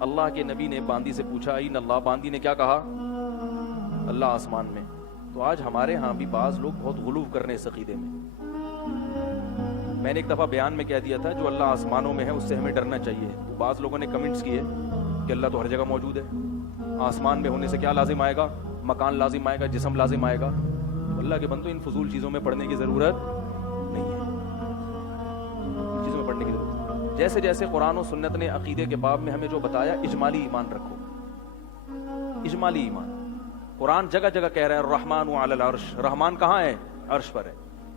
اللہ کے نبی نے باندی سے پوچھا این اللہ، باندی نے کیا کہا؟ اللہ آسمان میں۔ تو آج ہمارے ہاں بھی بعض لوگ بہت غلو کر رہے ہیں اس عقیدے میں۔ میں نے ایک دفعہ بیان میں کہہ دیا تھا جو اللہ آسمانوں میں ہے اس سے ہمیں ڈرنا چاہیے۔ تو بعض لوگوں نے کمنٹس کیے کہ اللہ تو ہر جگہ موجود ہے، آسمان میں ہونے سے کیا لازم آئے گا؟ مکان لازم آئے گا، جسم لازم آئے گا۔ تو اللہ کے بندو ان فضول چیزوں میں پڑھنے کی ضرورت نہیں ہے، ان چیزوں میں پڑھنے کی ضرورت نہیں۔ جیسے جیسے قرآن و سنت نے عقیدے کے باب میں ہمیں جو بتایا، اجمالی ایمان رکھو، اجمالی ایمان۔ قرآن جگہ جگہ کہہ رہا ہے الرحمن علی العرش، رحمان کہاں ہے؟ عرش پر ہے۔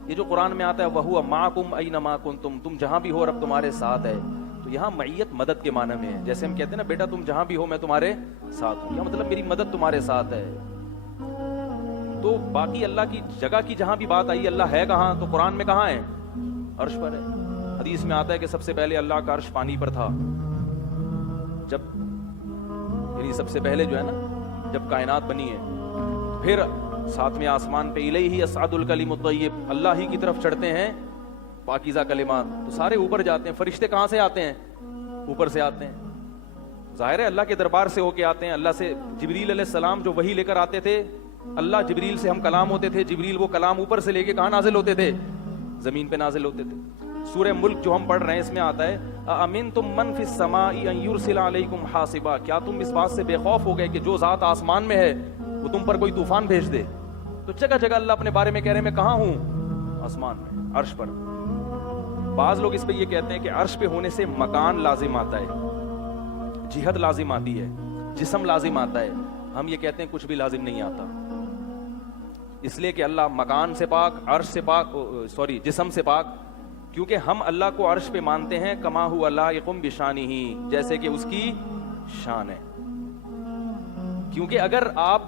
یہ جو قرآن میں آتا ہے وَهُوَ مَعَكُمْ أَيْنَمَا كُنْتُمْ، تم جہاں بھی ہو رب تمہارے ساتھ ہے، تو یہاں معیت مدد کے معنی میں ہے۔ جیسے ہم کہتے ہیں نا بیٹا تم جہاں بھی ہو میں تمہارے ساتھ ہوں، یا مطلب میری مدد تمہارے ساتھ ہے۔ تو باقی اللہ کی جگہ کی جہاں بھی بات آئی اللہ ہے کہاں، تو قرآن میں کہاں ہے؟ عرش پر ہے۔ حدیث میں آتا ہے کہ سب سے پہلے اللہ کا عرش پانی پر تھا، جب یعنی سب سے پہلے جو ہے نا جب کائنات بنی ہے، پھر ساتویں آسمان پہ الیہ یصعد الکلم الطیب، اللہ ہی کی طرف چڑھتے ہیں پاکیزہ کلمات، تو سارے اوپر جاتے ہیں۔ فرشتے کہاں سے آتے ہیں؟ اوپر سے آتے ہیں، ظاہر ہے اللہ کے دربار سے ہو کے آتے ہیں۔ اللہ سے جبریل علیہ السلام جو وحی لے کر آتے تھے، اللہ جبریل سے ہم کلام ہوتے تھے، جبریل وہ کلام اوپر سے لے کے کہاں نازل ہوتے تھے؟ زمین پہ نازل ہوتے تھے۔ سورہ ملک جو ہم پڑھ رہے ہیں اس میں آتا ہے اَأَمِنْتُم مَّن فِي السَّمَاءِ أَن يُرْسِلَ عَلَيْكُمْ حَاصِبًا، کیا تم اس بات سے بے خوف ہو گئے کہ جو ذات آسمان میں ہے وہ تم پر کوئی طوفان بھیج دے؟ تو جگہ جگہ اللہ اپنے بارے میں کہہ رہے ہیں میں کہاں ہوں؟ آسمان میں، عرش پر۔ بعض لوگ اس پہ یہ کہتے ہیں کہ عرش پہ ہونے سے مکان لازم آتا ہے، جہت لازم آتی ہے، جسم لازم آتا ہے۔ ہم یہ کہتے ہیں کچھ بھی لازم نہیں آتا، اس لیے کہ اللہ مکان سے پاک، عرش سے پاک، جسم سے پاک، کیونکہ ہم اللہ کو عرش پہ مانتے ہیں کما هو لائق بشانہ، جیسے کہ اس کی شان ہے۔ کیونکہ اگر آپ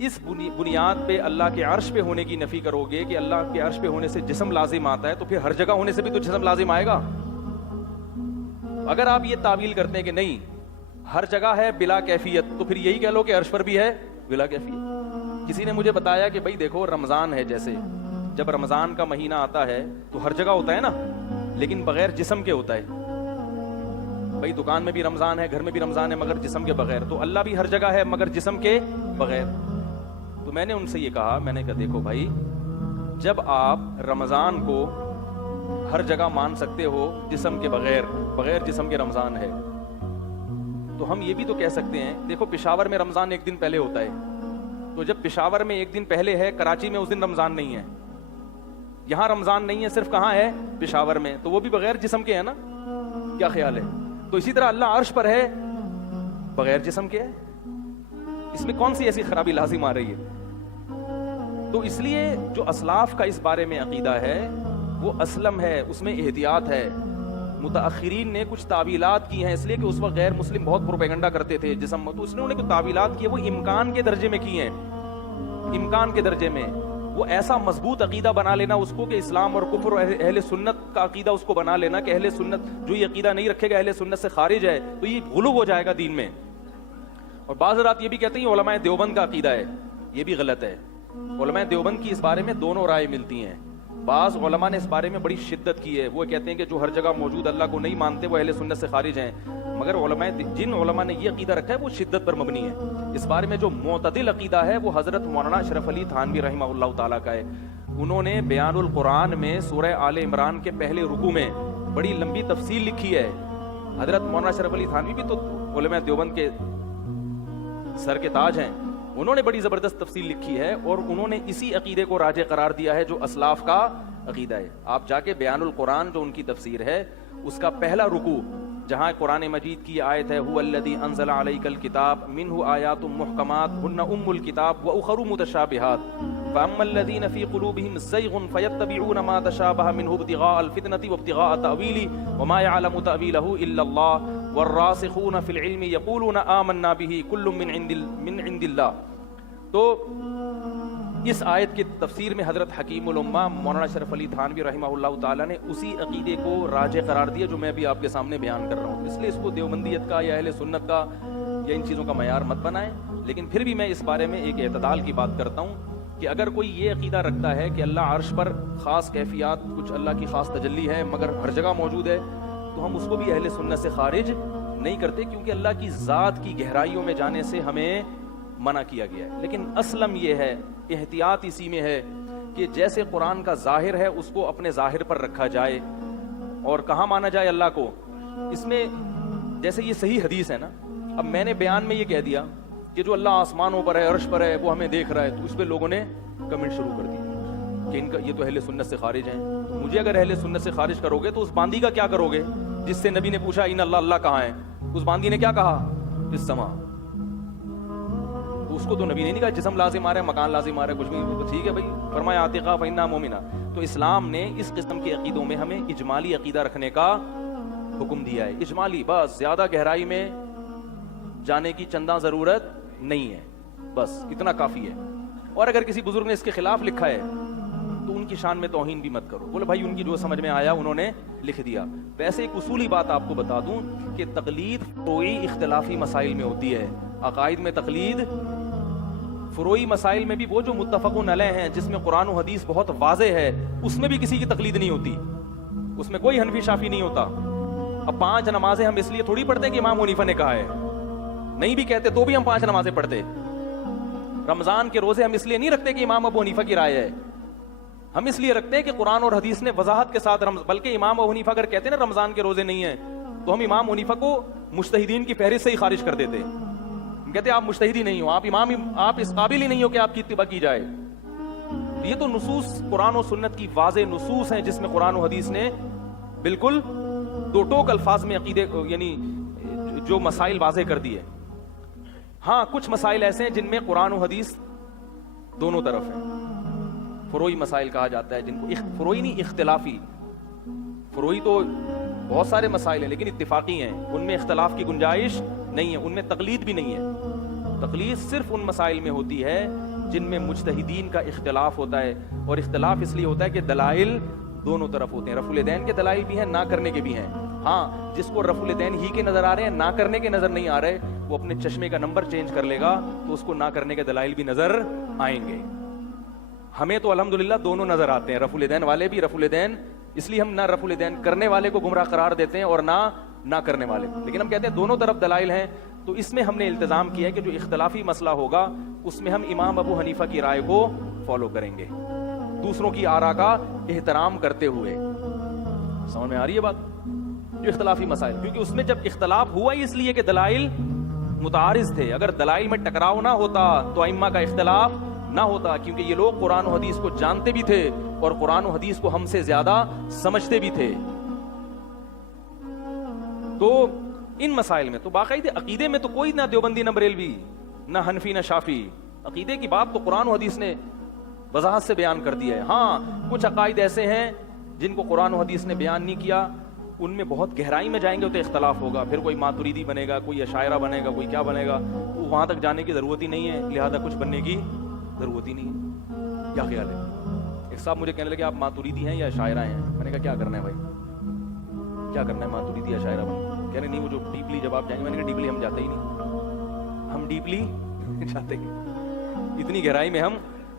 اس بنیاد پہ اللہ کے عرش پہ ہونے کی نفی کرو گے کہ اللہ کے عرش پہ ہونے سے جسم لازم آتا ہے، تو پھر ہر جگہ ہونے سے بھی تو جسم لازم آئے گا۔ اگر آپ یہ تعویل کرتے ہیں کہ نہیں ہر جگہ ہے بلا کیفیت، تو پھر یہی کہہ لو کہ عرش پر بھی ہے بلا کیفیت۔ کسی نے مجھے بتایا کہ بھائی دیکھو رمضان ہے، جیسے جب رمضان کا مہینہ آتا ہے تو ہر جگہ ہوتا ہے نا، لیکن بغیر جسم کے ہوتا ہے۔ بھائی دکان میں بھی رمضان ہے، گھر میں بھی رمضان ہے، مگر جسم کے بغیر۔ تو اللہ بھی ہر جگہ ہے مگر جسم کے بغیر۔ تو میں نے ان سے یہ کہا، میں نے کہا دیکھو بھائی جب آپ رمضان کو ہر جگہ مان سکتے ہو جسم کے بغیر، بغیر جسم کے رمضان ہے، تو ہم یہ بھی تو کہہ سکتے ہیں دیکھو پشاور میں رمضان ایک دن پہلے ہوتا ہے، تو جب پشاور میں ایک دن پہلے ہے، کراچی میں اس دن رمضان نہیں ہے، یہاں رمضان نہیں ہے، صرف کہاں ہے؟ پشاور میں، تو وہ بھی بغیر جسم کے ہے نا؟ کیا خیال ہے؟ تو اسی طرح اللہ عرش پر ہے بغیر جسم کے ہے، اس میں کون سی ایسی خرابی لازم آ رہی ہے؟ تو اس لیے جو اسلاف کا اس بارے میں عقیدہ ہے وہ اسلم ہے، اس میں احتیاط ہے۔ متاخرین نے کچھ تعویلات کی ہیں، اس لیے کہ اس وقت غیر مسلم بہت پروپیگنڈا کرتے تھے جسم، تو اس نے کچھ تعویلات کی، وہ امکان کے درجے میں کی ہیں، امکان کے درجے میں۔ وہ ایسا مضبوط عقیدہ بنا لینا اس کو کہ اسلام اور کفر اور اہل سنت کا عقیدہ اس کو بنا لینا کہ اہل سنت جو یہ عقیدہ نہیں رکھے گا اہل سنت سے خارج ہے، تو یہ غلو ہو جائے گا دین میں۔ اور بعض حضرات یہ بھی کہتے ہیں یہ علماء دیوبند کا عقیدہ ہے، یہ بھی غلط ہے۔ علماء دیوبند کی اس بارے میں دونوں رائے ملتی ہیں۔ بعض علماء نے اس بارے میں بڑی شدت کی ہے، وہ کہتے ہیں کہ جو ہر جگہ موجود اللہ کو نہیں مانتے وہ اہل سنت سے خارج ہیں، مگر جن علماء نے یہ عقیدہ رکھا ہے وہ شدت پر مبنی ہے۔ اس بارے میں جو معتدل عقیدہ ہے وہ حضرت مولانا اشرف علی تھانوی رحمہ اللہ تعالیٰ کا ہے۔ انہوں نے بیان القرآن میں سورہ آل عمران کے پہلے رکوع میں بڑی لمبی تفصیل لکھی ہے۔ حضرت مولانا اشرف علی تھانوی بھی تو علماء دیوبند کے سر کے تاج ہیں، انہوں نے بڑی زبردست تفصیل لکھی ہے، اور انہوں نے اسی عقیدے کو راجح قرار دیا ہے جو اسلاف کا عقیدہ ہے۔ آپ جا کے بیان القرآن جو ان کی تفسیر ہے اس کا پہلا رکوع جہاں قرآن مجید کی آیت ہے هو الذی انزل علیک الکتاب منہ آیات محکمات ہن ام الکتاب واخر متشابہات فاما الذین فی قلوبہم زیغ فیتبعون ما تشابہ منہ ابتغاء الفتنة وابتغاء تأویلہ وما یعلم تأویلہ الا اللہ والراسخون فی العلم یقولون آمنا بہ کل من عند اللہ۔ تو اس آیت کی تفسیر میں حضرت حکیم الامہ مولانا شرف علی تھانوی رحمہ اللہ تعالیٰ نے اسی عقیدے کو راجح قرار دیا جو میں بھی آپ کے سامنے بیان کر رہا ہوں۔ اس لیے اس کو دیوبندیت کا یا اہل سنت کا یا ان چیزوں کا معیار مت بنائیں، لیکن پھر بھی میں اس بارے میں ایک اعتدال کی بات کرتا ہوں کہ اگر کوئی یہ عقیدہ رکھتا ہے کہ اللہ عرش پر خاص کیفیات، کچھ اللہ کی خاص تجلی ہے مگر ہر جگہ موجود ہے، تو ہم اس کو بھی اہل سنت سے خارج نہیں کرتے کیونکہ اللہ کی ذات کی گہرائیوں میں جانے سے ہمیں منع کیا گیا ہے. لیکن اسلم یہ ہے, احتیاط اسی میں ہے کہ جیسے قرآن کا ظاہر ہے اس کو اپنے ظاہر پر رکھا جائے. اور کہاں مانا جائے اللہ کو؟ اس میں جیسے یہ صحیح حدیث ہے نا, اب میں نے بیان میں یہ کہہ دیا کہ جو اللہ آسمانوں پر ہے, عرش پر ہے, وہ ہمیں دیکھ رہا ہے, تو اس پہ لوگوں نے کمنٹ شروع کر دی کہ ان کا یہ تو اہل سنت سے خارج ہیں. مجھے اگر اہل سنت سے خارج کرو گے تو اس باندی کا کیا کرو گے جس سے نبی نے پوچھا ان اللہ کہاں ہے؟ اس باندی نے کیا کہا؟ اس سما. تو اس کو تو نبی نے نہیں کہا جسم لازم آ رہا ہے, مکان لازم آ رہا ہے, کچھ بھی. ٹھیک ہے بھائی, فرمایا عاتقہ فإنہا مومنہ. تو اسلام نے اس قسم کے عقیدوں میں ہمیں اجمالی عقیدہ رکھنے کا حکم دیا ہے. اجمالی, بس زیادہ گہرائی میں جانے کی چندہ ضرورت نہیں ہے, بس اتنا کافی ہے. اور اگر کسی بزرگ نے اس کے خلاف لکھا ہے تو ان کی شان میں توہین بھی مت کرو. بولے بھائی ان کی جو سمجھ میں آیا انہوں نے لکھ دیا. ویسے ایک اصولی بات آپ کو بتا دوں کہ تقلید فروعی اختلافی مسائل میں ہوتی ہے. عقائد میں تقلید فروعی مسائل میں بھی وہ جو متفقون علیہ ہیں, جس میں قرآن و حدیث بہت واضح ہے, اس میں بھی کسی کی تقلید نہیں ہوتی. اس میں کوئی حنفی شافی نہیں ہوتا. اب 5 نمازیں ہم اس لیے تھوڑی پڑھتے ہیں کہ امام حنیفہ نے کہا ہے, نہیں بھی کہتے تو بھی ہم 5 نمازیں پڑھتے. رمضان کے روزے ہم اس لیے نہیں رکھتے کہ امام ابو حنیفہ کی رائے ہے, ہم اس لیے رکھتے ہیں کہ قرآن اور حدیث نے وضاحت کے ساتھ بلکہ امام ابو حنیفہ اگر کہتے ہیں نا رمضان کے روزے نہیں ہیں, تو ہم امام حنیفہ کو مجتہدین کی فہرست سے ہی خارج کر دیتے. ہم کہتے ہیں آپ مجتہد ہی نہیں ہو, آپ اس قابل ہی نہیں ہو کہ آپ کی اتباع کی جائے. یہ تو نصوص قرآن و سنت کی واضح نصوص ہیں جس میں قرآن و حدیث نے بالکل دو ٹوک الفاظ میں عقیدے یعنی جو مسائل واضح کر دیے. ہاں کچھ مسائل ایسے ہیں جن میں قرآن و حدیث دونوں طرف ہیں. فروعی مسائل کہا جاتا ہے جن کو, فروعی نہیں اختلافی. فروعی تو بہت سارے مسائل ہیں لیکن اتفاقی ہیں, ان میں اختلاف کی گنجائش نہیں ہے, ان میں تقلید بھی نہیں ہے. تقلید صرف ان مسائل میں ہوتی ہے جن میں مجتہدین کا اختلاف ہوتا ہے, اور اختلاف اس لیے ہوتا ہے کہ دلائل دونوں طرف ہوتے ہیں. رفع الیدین کے دلائل بھی ہیں, نہ کرنے کے بھی ہیں. ہاں جس کو رفع الیدین ہی کے نظر آ رہے ہیں, نہ کرنے کے نظر نہیں آ رہے, وہ اپنے چشمے کا نمبر چینج کر لے گا تو اس کو نہ کرنے کے دلائل بھی نظر آئیں گے. ہمیں تو الحمدللہ دونوں نظر آتے ہیں, رفع الیدین والے بھی. رفع الیدین اس لیے ہم نہ رفع الیدین کرنے والے کو گمراہ قرار دیتے ہیں اور نہ کرنے والے, لیکن ہم کہتے ہیں دونوں طرف دلائل ہیں. تو اس میں ہم نے التزام کیا ہے کہ جو اختلافی مسئلہ ہوگا اس میں ہم امام ابو حنیفہ کی رائے کو فالو کریں گے, دوسروں کی آراء کا احترام کرتے ہوئے. سمجھ میں آ رہی ہے بات؟ جو اختلافی مسائل, کیونکہ اس میں جب اختلاف ہوا ہی اس لیے کہ دلائل متعارض تھے. اگر دلائل میں ٹکراؤ نہ ہوتا تو ائمہ کا اختلاف نہ ہوتا, کیونکہ یہ لوگ قرآن و حدیث کو جانتے بھی تھے اور قرآن و حدیث کو ہم سے زیادہ سمجھتے بھی تھے. تو ان مسائل میں تو باقاعدہ عقیدے میں تو کوئی نہ دیوبندی نہ بریلوی نہ حنفی نہ شافی. عقیدے کی بات تو قرآن و حدیث نے وضاحت سے بیان کر دیا ہے. ہاں کچھ عقائد ایسے ہیں جن کو قرآن و حدیث نے بیان نہیں کیا, ان میں بہت گہرائی میں جائیں گے تو اختلاف ہوگا. پھر کوئی ماتریدی بنے گا, کوئی اشاعرہ بنے گا, کوئی کیا بنے گا, وہاں تک جانے کی ضرورت ہی نہیں ہے, لہذا کچھ بننے کی ضرورت ہی نہیں ہے. کیا خیال ہے؟ ایک صاحب مجھے کہنے لگے آپ ماتریدی ہیں یا اشاعرہ ہیں. میں نے کہا کیا کرنا ہے بھائی, کیا کرنا ہے ماتریدی یا اشاعرہ بن؟ کہہ رہے نہیں وہ جو ڈیپلی جب آپ جائیں گے. میں نے کہا ڈیپلی ہم جاتے ہی نہیں, ہم ڈیپلی جاتے ہی, اتنی گہرائی میں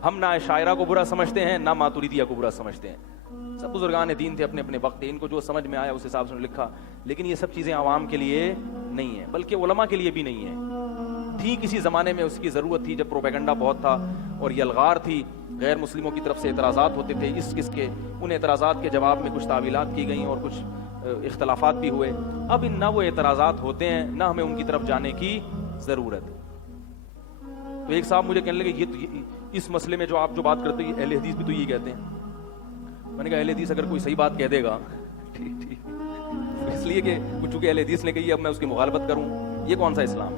ہم نہ اشاعرہ کو برا سمجھتے ہیں نہ ماتریدیہ کو برا سمجھتے ہیں. سب بزرگان دین تھے اپنے اپنے وقت, ان کو جو سمجھ میں آیا اس حساب سے لکھا, لیکن یہ سب چیزیں عوام کے لیے نہیں ہیں, بلکہ علماء کے لیے بھی نہیں ہیں. تھی کسی زمانے میں اس کی ضرورت تھی جب پروپیگنڈا بہت تھا اور یلغار تھی, غیر مسلموں کی طرف سے اعتراضات ہوتے تھے اس کے, ان اعتراضات کے جواب میں کچھ تعویلات کی گئیں اور کچھ اختلافات بھی ہوئے. اب نہ وہ اعتراضات ہوتے ہیں نہ ہمیں ان کی طرف جانے کی ضرورت. تو ایک صاحب مجھے کہنے لگے یہ اس مسئلے میں جو آپ جو بات کرتے ہیں اہل حدیث بھی تو یہ کہتے ہیں. میں نے کہا اہل حدیث اگر کوئی صحیح بات کہہ دے گا ٹھیک اس لیے کہ چونکہ اہل حدیث نے کہی اب میں اس کی مخالفت کروں, یہ کون سا اسلام؟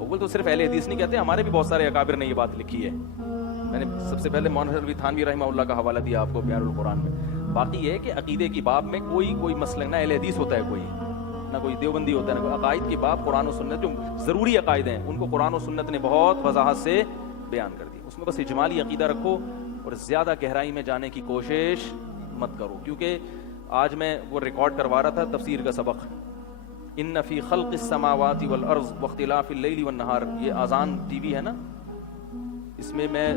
وہ تو صرف اہل حدیث نہیں کہتے, ہمارے بھی بہت سارے اکابر نے یہ بات لکھی ہے. میں نے سب سے پہلے مولانا رضوی تھانوی رحمہ اللہ کا حوالہ دیا آپ کو بیان القرآن میں. باقی یہ ہے کہ عقیدے کی باب میں کوئی مسئلہ نہ اہل حدیث ہوتا ہے, کوئی نہ کوئی دیوبندی ہوتا ہے, نہ کوئی. عقائد کی باب قرآن و سنت جو ضروری عقائد ہیں ان کو قرآن و سنت نے بہت وضاحت سے بیان کر دی. اس میں بس اجمالی عقیدہ رکھو اور زیادہ گہرائی میں جانے کی کوشش مت کرو. کیونکہ آج میں وہ ریکارڈ کروا رہا تھا تفسیر کا سبق, ان فی خلق السماوات والارض واختلاف اللیل والنہار, یہ آذان ٹی وی ہے نا, اس میں میں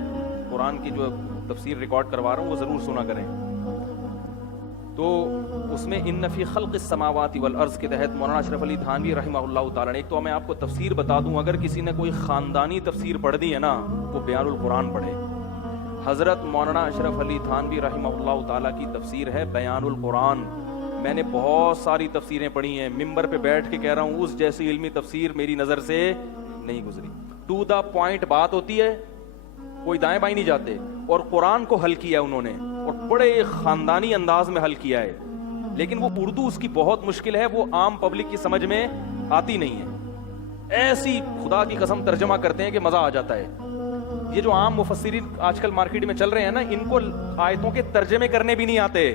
قرآن کی جو تفسیر ریکارڈ کروا رہا ہوں وہ ضرور سنا کریں. تو اس میں ان فی خلق السماوات والارض کے تحت مولانا اشرف علی تھانوی رحمہ اللہ تعالیٰ نے، ایک تو میں آپ کو تفسیر بتا دوں، اگر کسی نے کوئی خاندانی تفسیر پڑھ دی ہے نا، وہ بیان القرآن پڑھے. حضرت مولانا اشرف علی تھانوی رحمہ اللہ تعالیٰ کی تفسیر ہے بیان القرآن. میں نے بہت ساری تفسیریں پڑھی ہیں، ممبر پہ بیٹھ کے کہہ رہا ہوں اس جیسی علمی تفسیر میری نظر سے نہیں گزری. ٹو دا پوائنٹ بات ہوتی ہے، کوئی دائیں بائیں نہیں جاتے. اور قرآن کو حل کیا انہوں نے، اور بڑے خاندانی انداز میں حل کیا ہے. لیکن وہ اردو اس کی بہت مشکل ہے، وہ عام پبلک کی سمجھ میں آتی نہیں ہے. ایسی خدا کی قسم ترجمہ کرتے ہیں کہ مزہ آ جاتا ہے. یہ جو عام مفسرین آج کل مارکیٹ میں چل رہے ہیں نا، ان کو آیتوں کے ترجمے کرنے بھی نہیں آتے.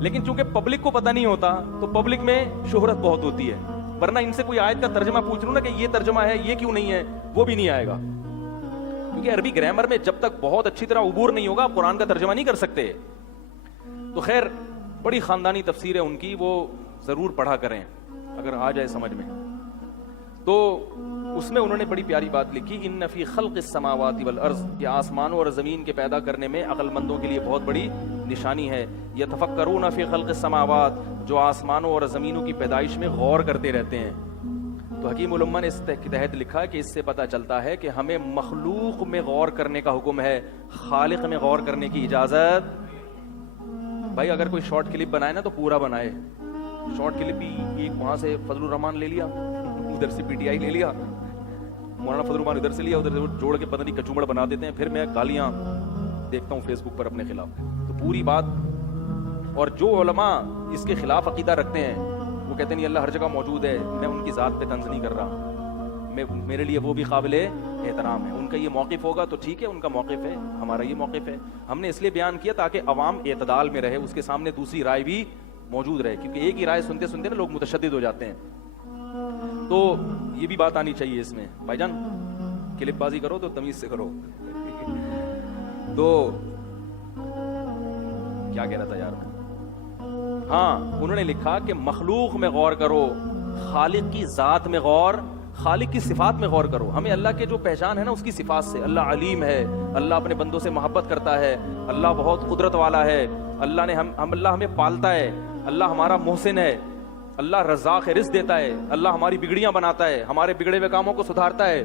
لیکن چونکہ پبلک کو پتہ نہیں ہوتا تو پبلک میں شہرت بہت ہوتی ہے. ورنہ ان سے کوئی آیت کا ترجمہ پوچھ لوں نا کہ یہ ترجمہ ہے، یہ کیوں نہیں ہے، وہ بھی نہیں آئے گا. کیونکہ عربی گرامر میں جب تک بہت اچھی طرح عبور نہیں ہوگا آپ قرآن کا ترجمہ نہیں کر سکتے. تو خیر بڑی خاندانی تفسیر ہے ان کی، وہ ضرور پڑھا کریں اگر آ جائے سمجھ میں. تو اس میں انہوں نے بڑی پیاری بات لکھی، ان فی خلق السماوات والارض، کہ آسمانوں اور زمین کے پیدا کرنے میں عقل مندوں کے لیے بہت بڑی نشانی ہے. یتفکرون فی خلق السماوات، جو آسمانوں اور زمینوں کی پیدائش میں غور کرتے رہتے ہیں. تو حکیم علماء نے اس کے تحت لکھا کہ اس سے پتہ چلتا ہے کہ ہمیں مخلوق میں غور کرنے کا حکم ہے، خالق میں غور کرنے کی اجازت. بھائی اگر کوئی شارٹ کلپ بنائے نا تو پورا بنائے. شارٹ کلپ بھی ایک وہاں سے فضل الرحمان لے لیا، ادھر سے پی ٹی آئی لے لیا، مولانا فضل الرحمان ادھر سے لیا، ادھر سے جوڑ کے پتہ نہیں کچومڑ بنا دیتے ہیں. پھر میں گالیاں دیکھتا ہوں فیس بک پر اپنے خلاف. تو پوری بات، اور جو علماء اس کے خلاف عقیدہ رکھتے ہیں وہ کہتے ہیں نہیں اللہ ہر جگہ موجود ہے، میں ان کی ذات پہ طنز نہیں کر رہا، میرے لیے وہ بھی قابل احترام ہے. ان کا یہ موقف ہوگا تو ٹھیک ہے، ان کا موقف ہے، ہمارا یہ موقف ہے. ہم نے اس لیے بیان کیا تاکہ عوام اعتدال میں رہے، اس کے سامنے دوسری رائے بھی موجود رہے. کیونکہ ایک ہی رائے سنتے سنتے نا لوگ متشدد ہو جاتے ہیں. تو یہ بھی بات آنی چاہیے اس میں. بھائی جان کلپ بازی کرو تو تمیز سے کرو. تو کیا کہہ رہا تھا یار میں؟ ہاں انہوں نے لکھا کہ مخلوق میں غور کرو، خالق کی ذات میں غور، خالق کی صفات میں غور کرو. ہمیں اللہ کے جو پہچان ہے نا اس کی صفات سے، اللہ علیم ہے، اللہ اپنے بندوں سے محبت کرتا ہے، اللہ بہت قدرت والا ہے، اللہ نے اللہ ہمیں پالتا ہے، اللہ ہمارا محسن ہے، اللہ رزاق رزق دیتا ہے، اللہ ہماری بگڑیاں بناتا ہے، ہمارے بگڑے ہوئے کاموں کو سدھارتا ہے.